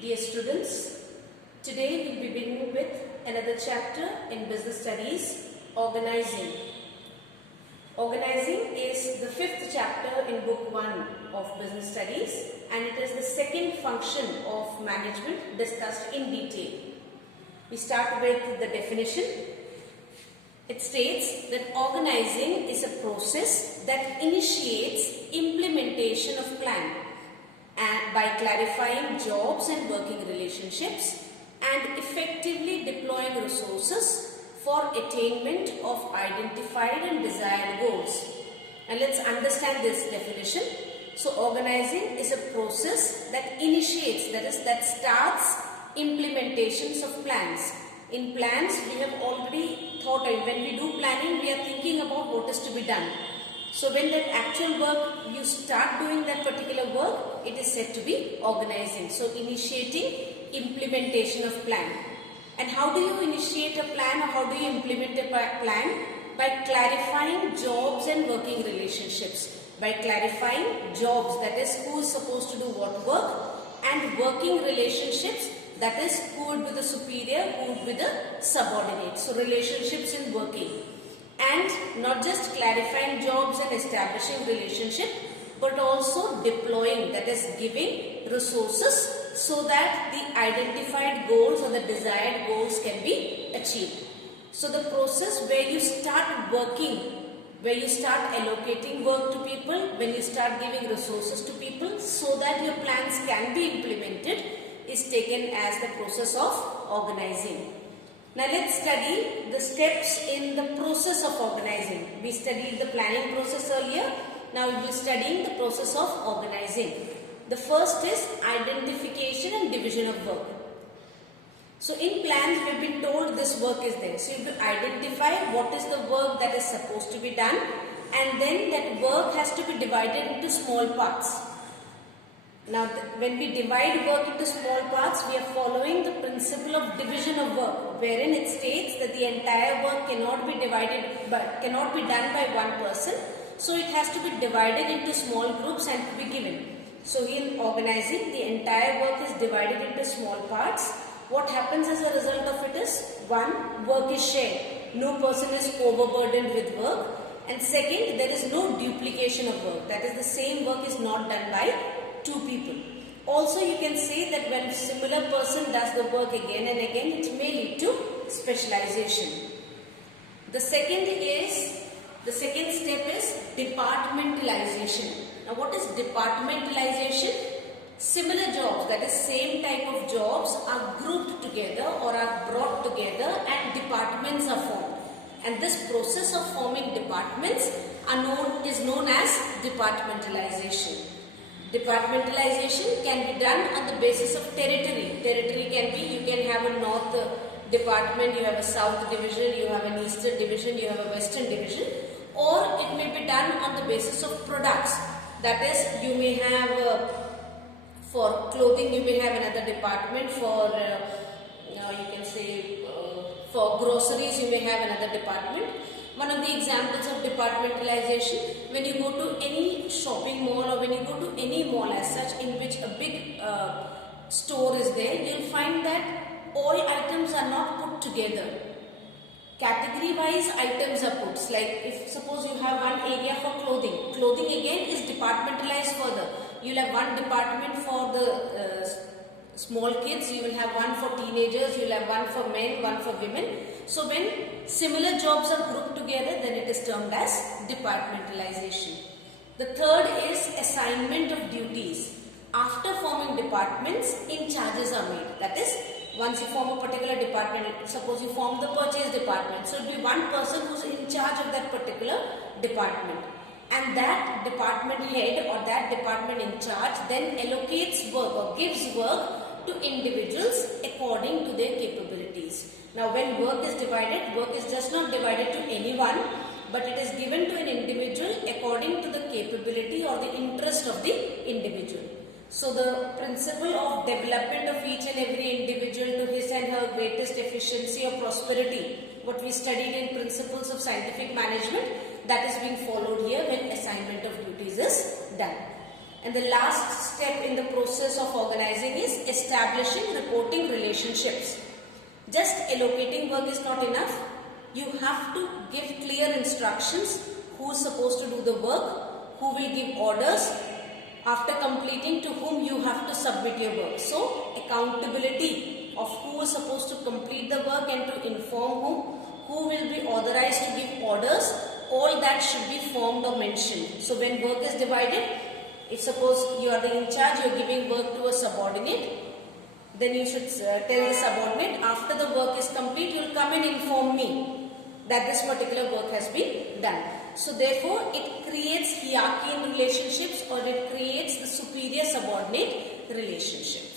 Dear students, today we will be beginning with another chapter in business studies, organizing. Organizing is the fifth chapter in book 1 of business studies and it is the second function of management discussed in detail. We start with the definition. It states that organizing is a process that initiates implementation of plan and by clarifying jobs and working relationships and effectively deploying resources for attainment of identified and desired goals. And let's understand this definition. So organizing is a process that initiates, that starts implementations of plans. In plans, we have already thought, when we do planning, we are thinking about what is to be done. So when that actual work, you start doing that particular work, it is said to be organizing. So initiating implementation of plan. And how do you initiate a plan or how do you implement a plan? By clarifying jobs and working relationships. By clarifying jobs, that is who is supposed to do what work, and working relationships, that is who would be the superior, who would be the subordinate. So relationships in working. And not just clarifying jobs and establishing relationship, but also deploying, that is giving resources so that the identified goals or the desired goals can be achieved. So the process where you start working, where you start allocating work to people, when you start giving resources to people so that your plans can be implemented, is taken as the process of organizing. Now let's study the steps in the process of organizing. We studied the planning process earlier. Now we will be studying the process of organizing. The first is identification and division of work. So in plans we have been told this work is there. So you have to identify what is the work that is supposed to be done, and then that work has to be divided into small parts. Now when we divide work into small parts, we are following the principle of division of work, wherein it states that the entire work cannot be cannot be done by one person. So it has to be divided into small groups and to be given. So in organizing, the entire work is divided into small parts. What happens as a result of it is, one, work is shared. No person is overburdened with work. And second, there is no duplication of work. That is, the same work is not done by two people. Also, you can say that when a similar person does the work again and again, it may lead to specialization. The second step is departmentalization. Now, what is departmentalization? Similar jobs, that is same type of jobs, are grouped together or are brought together and departments are formed. And this process of forming departments is known as departmentalization. Departmentalization can be done on the basis of territory. Territory can be, you can have a north department, you have a south division, you have an eastern division, you have a western division, or it may be done on the basis of products. That is, you may have for clothing, you may have another department. For you can say for groceries, you may have another department. One of the examples of departmentalization, when you go to any shopping mall or when you go to any mall as such in which a big store is there, you will find that all items are not put together. Category wise items are put. Like if suppose you have one area for clothing. Clothing again is departmentalized further. You will have one department for the small kids, you will have one for teenagers, you will have one for men, one for women. So when similar jobs are grouped together, then it is termed as departmentalization. The third is assignment of duties. After forming departments, in charges are made. That is, once you form a particular department, suppose you form the purchase department, so it will be one person who is in charge of that particular department. And that department head or that department in charge then allocates work or gives work to individuals according to their capabilities. Now when work is divided, work is just not divided to anyone, but it is given to an individual according to the capability or the interest of the individual. So the principle of development of each and every individual to his and her greatest efficiency or prosperity, what we studied in principles of scientific management, that is being followed here when assignment of duties is done. And the last step in the process of organizing is establishing reporting relationships. Just allocating work is not enough. You have to give clear instructions who is supposed to do the work, who will give orders, after completing to whom you have to submit your work. So accountability of who is supposed to complete the work and to inform who will be authorized to give orders, all that should be formed or mentioned. So when work is divided, if suppose you are the in charge, you are giving work to a subordinate, then you should tell the subordinate, after the work is complete, you will come and inform me that this particular work has been done. So therefore, it creates hierarchy in relationships, or it creates the superior subordinate relationship.